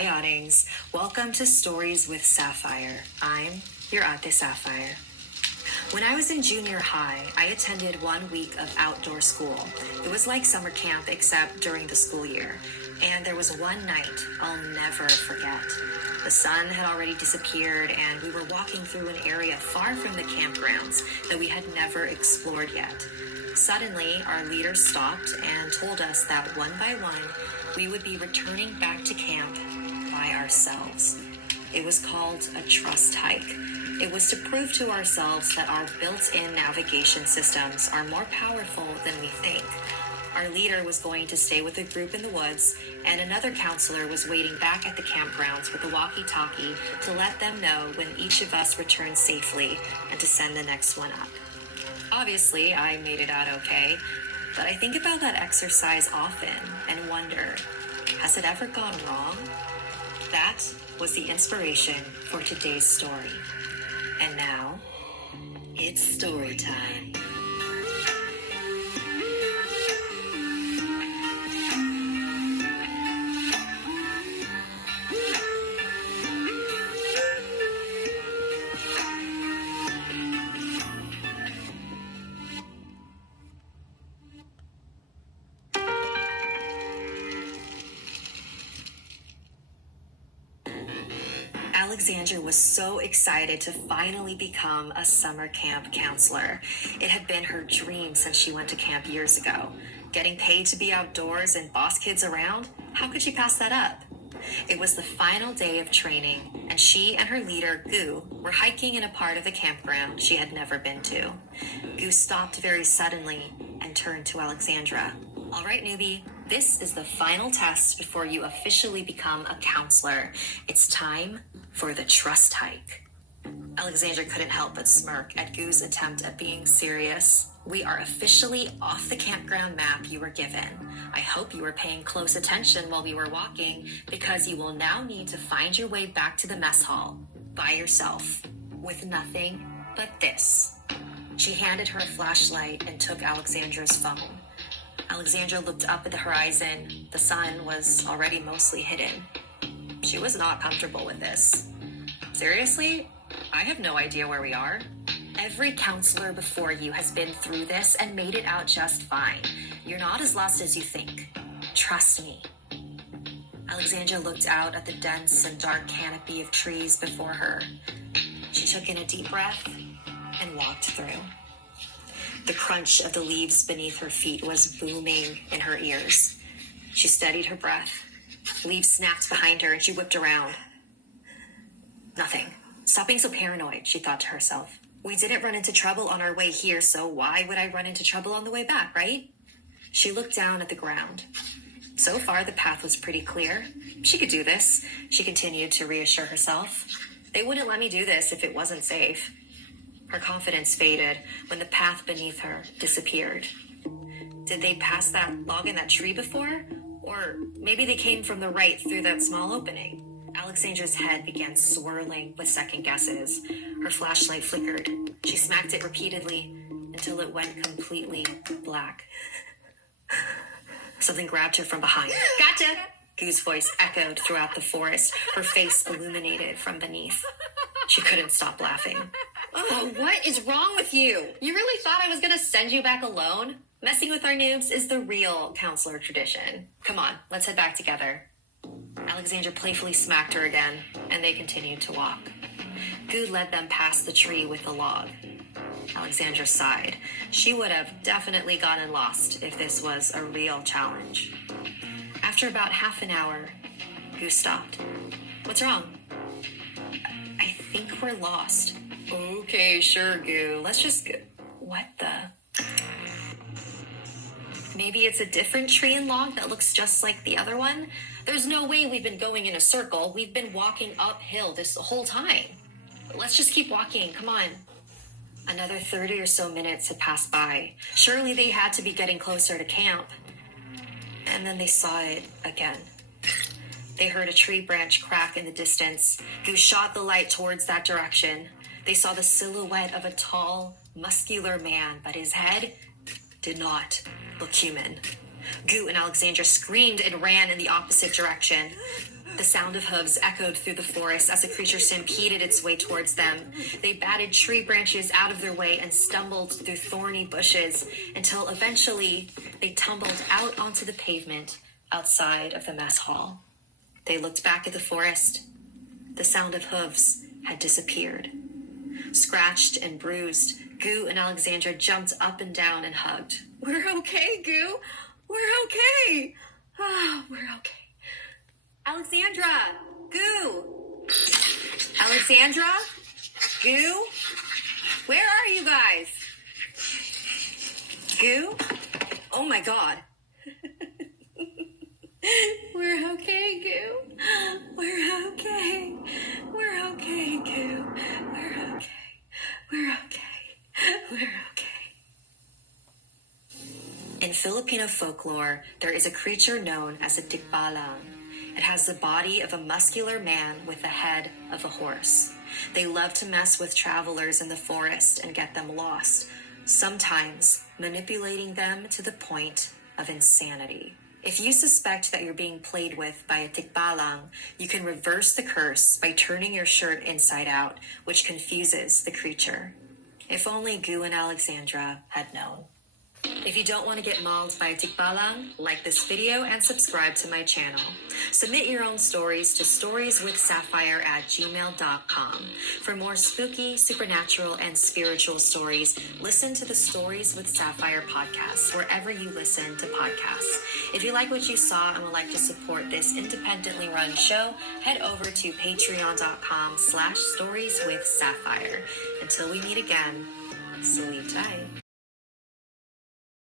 Hi, Oddings. Welcome to Stories with Sapphire. I'm your Ate Sapphire. When I was in junior high, I attended 1 week of outdoor school. It was like summer camp except during the school year. And there was one night I'll never forget. The sun had already disappeared and we were walking through an area far from the campgrounds that we had never explored yet. Suddenly, our leader stopped and told us that one by one, we would be returning back to camp by ourselves. It was called a trust hike. It was to prove to ourselves that our built-in navigation systems are more powerful than we think. Our leader was going to stay with a group in the woods, and another counselor was waiting back at the campgrounds with a walkie-talkie to let them know when each of us returned safely and to send the next one up. Obviously, I made it out okay, but I think about that exercise often and wonder, has it ever gone wrong? That was the inspiration for today's story. And now, it's story time. Alexandra was so excited to finally become a summer camp counselor. It had been her dream since she went to camp years ago. Getting paid to be outdoors and boss kids around, how could she pass that up? It was the final day of training, and she and her leader, Gu, were hiking in a part of the campground she had never been to. Gu stopped very suddenly and turned to Alexandra. All right, newbie, this is the final test before you officially become a counselor. It's time for the trust hike. Alexandra couldn't help but smirk at Gu's attempt at being serious. We are officially off the campground map you were given. I hope you were paying close attention while we were walking, because you will now need to find your way back to the mess hall by yourself with nothing but this. She handed her a flashlight and took Alexandra's phone. Alexandra looked up at the horizon. The sun was already mostly hidden. She was not comfortable with this. Seriously? I have no idea where we are. Every counselor before you has been through this and made it out just fine. You're not as lost as you think. Trust me. Alexandra looked out at the dense and dark canopy of trees before her. She took in a deep breath and walked through. The crunch of the leaves beneath her feet was booming in her ears. She steadied her breath. Leaves snapped behind her and she whipped around. Nothing. Stop being so paranoid, she thought to herself. We didn't run into trouble on our way here, so why would I run into trouble on the way back, right? She looked down at the ground. So far, the path was pretty clear. She could do this, she continued to reassure herself. They wouldn't let me do this if it wasn't safe. Her confidence faded when the path beneath her disappeared. Did they pass that log in that tree before? Or maybe they came from the right through that small opening. Alexandra's head began swirling with second guesses. Her flashlight flickered. She smacked it repeatedly until it went completely black. Something grabbed her from behind. Gotcha! Gu's voice echoed throughout the forest, her face illuminated from beneath. She couldn't stop laughing. Oh, what is wrong with you? You really thought I was going to send you back alone? Messing with our noobs is the real counselor tradition. Come on, let's head back together. Alexandra playfully smacked her again, and they continued to walk. Gu led them past the tree with the log. Alexandra sighed. She would have definitely gotten lost if this was a real challenge. After about half an hour, Gu stopped. What's wrong? I think we're lost. Okay, sure, Gu. Let's just go. What the? Maybe it's a different tree and log that looks just like the other one? There's no way we've been going in a circle. We've been walking uphill this whole time. Let's just keep walking. Come on. Another 30 or so minutes had passed by. Surely they had to be getting closer to camp. And then they saw it again. They heard a tree branch crack in the distance. Gu shot the light towards that direction. They saw the silhouette of a tall, muscular man, but his head did not look human. Gu and Alexandra screamed and ran in the opposite direction. The sound of hooves echoed through the forest as the creature stampeded its way towards them. They batted tree branches out of their way and stumbled through thorny bushes until eventually they tumbled out onto the pavement outside of the mess hall. They looked back at the forest. The sound of hooves had disappeared. Scratched and bruised, Goo and Alexandra jumped up and down and hugged. "We're okay, Goo. We're okay. Ah, we're okay. Alexandra! Goo! Alexandra? Goo? Where are you guys? Goo? Oh my God. We're okay, Goo. We're okay. We're okay, Goo. We're okay. We're okay. We're okay. In Filipino folklore, there is a creature known as a Tikbalang. It has the body of a muscular man with the head of a horse. They love to mess with travelers in the forest and get them lost, sometimes manipulating them to the point of insanity. If you suspect that you're being played with by a tikbalang, you can reverse the curse by turning your shirt inside out, which confuses the creature. If only Goo and Alexandra had known. If you don't want to get mauled by a tikbalang, like this video and subscribe to my channel. Submit your own stories to storieswithsapphire@gmail.com. For more spooky, supernatural, and spiritual stories, listen to the Stories with Sapphire podcast wherever you listen to podcasts. If you like what you saw and would like to support this independently run show, head over to patreon.com/storieswithsapphire. Until we meet again, sleep tight.